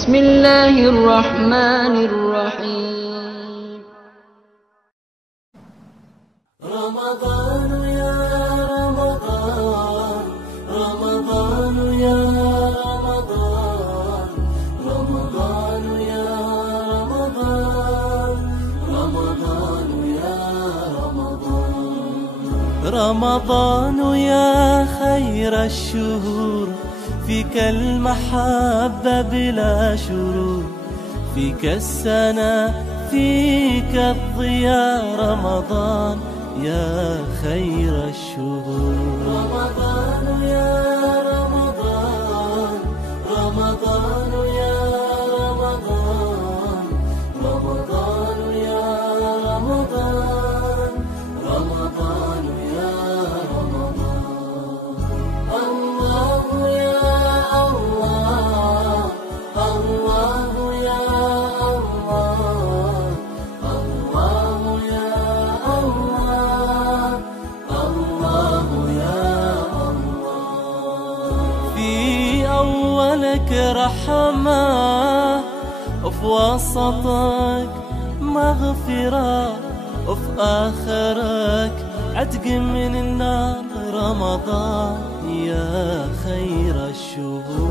بسم الله الرحمن الرحيم. رمضان يا رمضان، رمضان يا رمضان، رمضان يا رمضان، رمضان يا رمضان، رمضان يا خير الشهور، فيك المحبة بلا شرور، فيك السنة فيك الضياء، رمضان يا خير الشهور. رمضان يا رمضان، رمضان يا رمضان، رمضان يا رمضان، رمضان يا رمضان، الله يا الله، الله يا الله، الله يا الله، الله يا الله. في أولك رحمة وفي وسطك مغفرة وفي آخرك عتق من النار، رمضان يا خير الشهور.